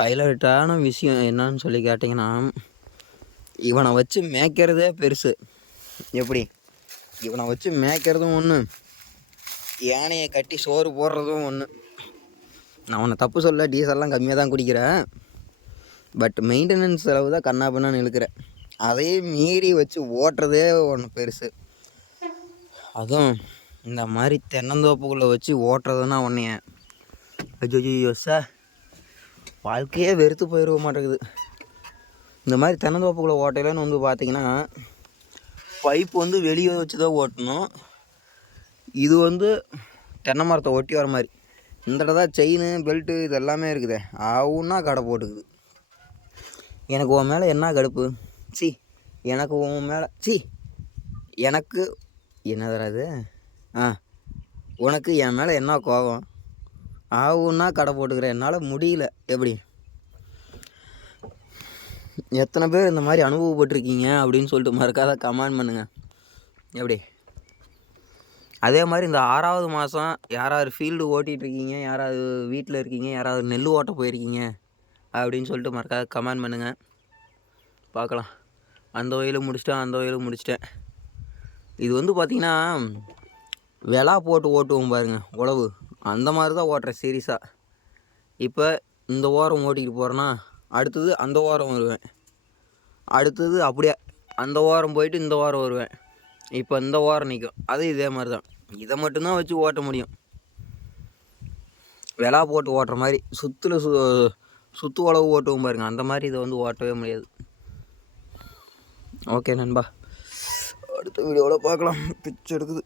ஹைலைட்டான விஷயம் என்னன்னு சொல்லி கேட்டிங்கன்னா, இவனை வச்சு மேய்க்கிறதே பெருசு. எப்படி இவனை வச்சு மேய்க்கிறதும் ஒன்று, யானையை கட்டி சோறு போடுறதும் ஒன்று. நான் உன்னை தப்பு சொல்ல, டீசல்லாம் கம்மியாக தான் குடிக்கிறேன். பட் மெயின்டெனன்ஸ் செலவு தான் கண்ணா பண்ணான்னு இழுக்கிறேன். அதையே மீறி வச்சு ஓட்டுறதே ஒன்று பெருசு. அதுவும் இந்த மாதிரி தென்னந்தோப்புக்குள்ளே வச்சு ஓட்டுறதுன்னா ஒன்றைய ஐயோ சார், வாழ்க்கையே வெறுத்து போயிட மாட்டேங்குது. இந்த மாதிரி தென்னந்தோப்புக்குள்ளே ஓட்டையிலன்னு வந்து பார்த்திங்கன்னா, பைப்பு வந்து வெளியே வச்சு தான் ஓட்டணும். இது வந்து தென்னை மரத்தை ஒட்டி வர மாதிரி. இந்த இடத்துல தான் செயின் பெல்ட்டு இது எல்லாமே இருக்குது. ஆவுன்னா கடை போட்டுக்குது. எனக்கு உன் மேலே என்ன கடுப்பு? எனக்கு உன் மேலே எனக்கு என்ன தராது? உனக்கு என் மேலே என்ன கோபம்? ஆவுன்னா கடை போட்டுக்கிறேன். என்னால் முடியல. எப்படி எத்தனை பேர் இந்த மாதிரி அனுபவப்பட்டிருக்கீங்க அப்படின்னு சொல்லிட்டு மறக்காத கமெண்ட் பண்ணுங்கள். எப்படி அதே மாதிரி இந்த 6வது மாதம் யாராவது ஃபீல்டு ஓட்டிகிட்ருக்கீங்க, யாராவது வீட்டில் இருக்கீங்க, யாராவது நெல் ஓட்ட போயிருக்கீங்க அப்படின்னு சொல்லிட்டு மறக்காத கமெண்ட் பண்ணுங்கள். பார்க்கலாம். அந்த வயலும் முடிச்சிட்டேன். இது வந்து பார்த்திங்கன்னா விலா போட்டு ஓட்டுவோம் பாருங்கள், உழவு அந்த மாதிரி தான் ஓட்டுறேன் சீரியஸாக. இப்போ இந்த ஓரம் ஓட்டிக்கிட்டு போகிறேன்னா, அடுத்தது அந்த ஓரம் வருவேன், அடுத்தது அப்படியே அந்த ஓரம் போயிட்டு இந்த ஓரம் வருவேன். இப்போ இந்த ஓரம் நிற்கும், அது இதே மாதிரி தான். இதை மட்டும்தான் வச்சு ஓட்ட முடியும். விலா போட்டு ஓட்டுற மாதிரி சுற்று உழவு ஓட்டுவோம் பாருங்கள், அந்த மாதிரி இதை வந்து ஓட்டவே முடியாது. ஓகே நண்பா, அடுத்த வீடியோவில் பார்க்கலாம். பிச்சு எடுக்குது.